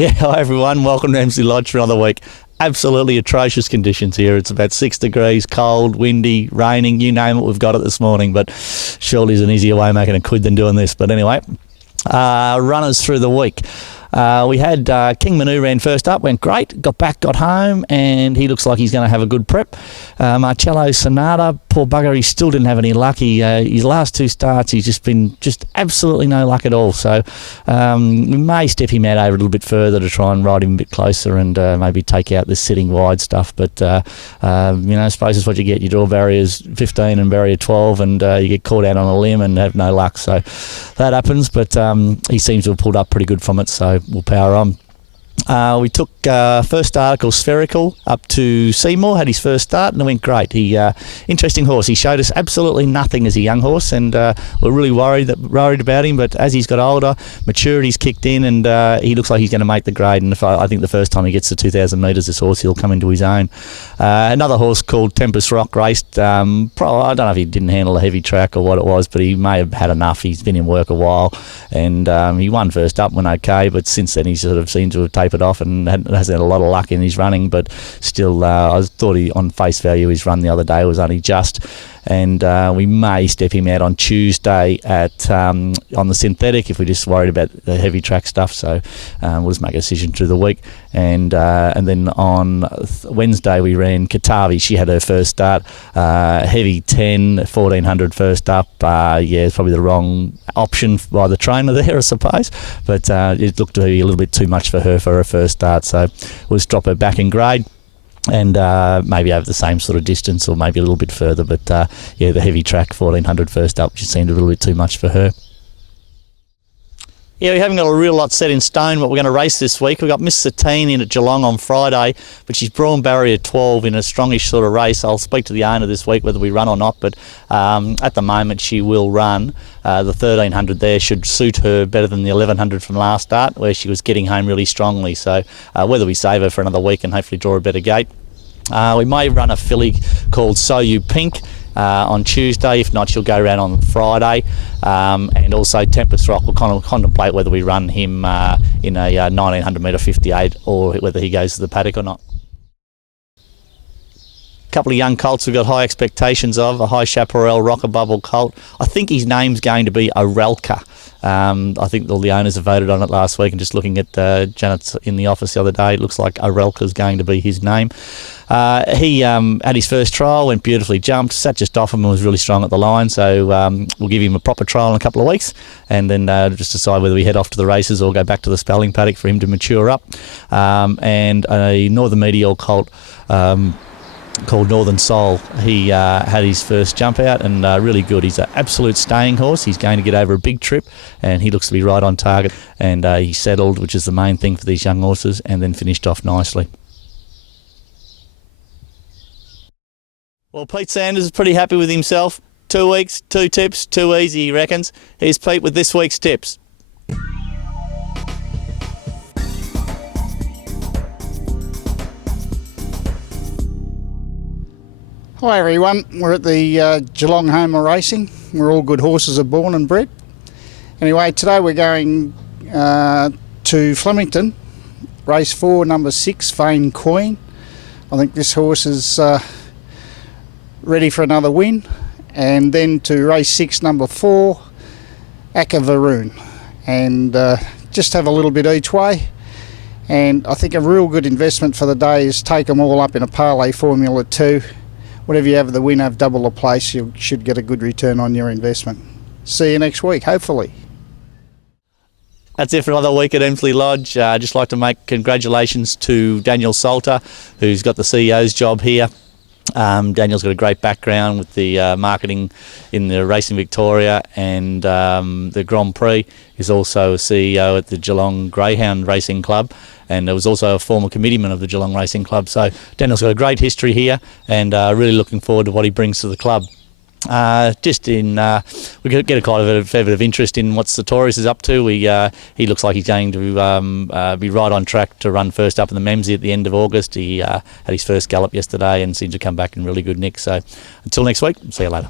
Yeah, hi everyone. Welcome to Emsley Lodge for another week. Absolutely atrocious conditions here. It's about 6 degrees, cold, windy, raining, you name it, we've got it this morning. But surely there's an easier way of making a quid than doing this. But anyway, runners through the week. We had King Manu ran first up, went great, got back, got home, and he looks like he's going to have a good prep. Marcello Sonata, poor bugger, he still didn't have any luck. His last two starts, he's just been absolutely no luck at all. So we may step him out over a little bit further to try and ride him a bit closer and maybe take out the sitting wide stuff. But, I suppose it's what you get. You draw barriers 15 and barrier 12 and you get caught out on a limb and have no luck. So that happens, but he seems to have pulled up pretty good from it. So we'll power on. We took first article Spherical up to Seymour, had his first start, and it went great. Interesting horse. He showed us absolutely nothing as a young horse, and we're really worried about him. But as he's got older, maturity's kicked in, and he looks like he's going to make the grade. And I think the first time he gets to 2,000 metres, this horse, he'll come into his own. Another horse called Tempest Rock raced. I don't know if he didn't handle a heavy track or what it was, but he may have had enough. He's been in work a while, and he won first up, went okay, but since then he sort of seemed to have tapered off and hasn't had a lot of luck in his running. But still, I thought on face value his run the other day was only just, and we may step him out on Tuesday on the synthetic if we're just worried about the heavy track stuff. So we'll just make a decision through the week, and then on Wednesday we ran Katavi. She had her first start, heavy 10, 1400 first up. It's probably the wrong option by the trainer there, I suppose, but it looked to be a little bit too much for her first start, so we'll just drop her back in grade and maybe over the same sort of distance or maybe a little bit further. But the heavy track 1400 first up just seemed a little bit too much for her. Yeah, we haven't got a real lot set in stone what we're going to race this week. We've got Miss Satine in at Geelong on Friday, but she's drawn barrier 12 in a strongish sort of race. I'll speak to the owner this week whether we run or not, but at the moment she will run. The 1300 there should suit her better than the 1100 from last start, where she was getting home really strongly. So whether we save her for another week and hopefully draw a better gate. We may run a filly called So You Pink on Tuesday. If not, she'll go around on Friday. And also Tempest Rock, will kind of contemplate whether we run him in a 1900 metre 58 or whether he goes to the paddock or not. A couple of young colts we've got high expectations of. A High Chaparral Rocker Bubble colt. I think his name's going to be Orelka. I think all the owners have voted on it last week, and just looking at Janet's in the office the other day, it looks like Orelka's going to be his name. He had his first trial, went beautifully, jumped, sat just off him and was really strong at the line. So we'll give him a proper trial in a couple of weeks, and then just decide whether we head off to the races or go back to the spelling paddock for him to mature up. And a Northern Meteor colt called Northern Soul. He had his first jump out and really good. He's an absolute staying horse. He's going to get over a big trip, and he looks to be right on target. And he settled, which is the main thing for these young horses, and then finished off nicely. Well, Pete Sanders is pretty happy with himself. 2 weeks, 2 tips, too easy, he reckons. Here's Pete with this week's tips. Hi everyone, we're at the Geelong home of racing, where all good horses are born and bred. Anyway, today we're going to Flemington, race 4, number 6, Fame Queen. I think this horse is ready for another win. And then to race 6, number 4, Akavaroon. And just have a little bit each way. And I think a real good investment for the day is take them all up in a parlay Formula 2. Whatever you have the win, have double the place, you should get a good return on your investment. See you next week, hopefully. That's it for another week at Emsley Lodge. I'd just like to make congratulations to Daniel Salter, who's got the CEO's job here. Daniel's got a great background with the marketing in the Racing Victoria and the Grand Prix. He's also a CEO at the Geelong Greyhound Racing Club, and was also a former committeeman of the Geelong Racing Club. So Daniel's got a great history here, and really looking forward to what he brings to the club. We get a quite a fair bit of interest in what Sertorius is up to. He looks like he's going to be right on track to run first up in the Memsie at the end of August. He had his first gallop yesterday and seemed to come back in really good nick. So until next week, see you later.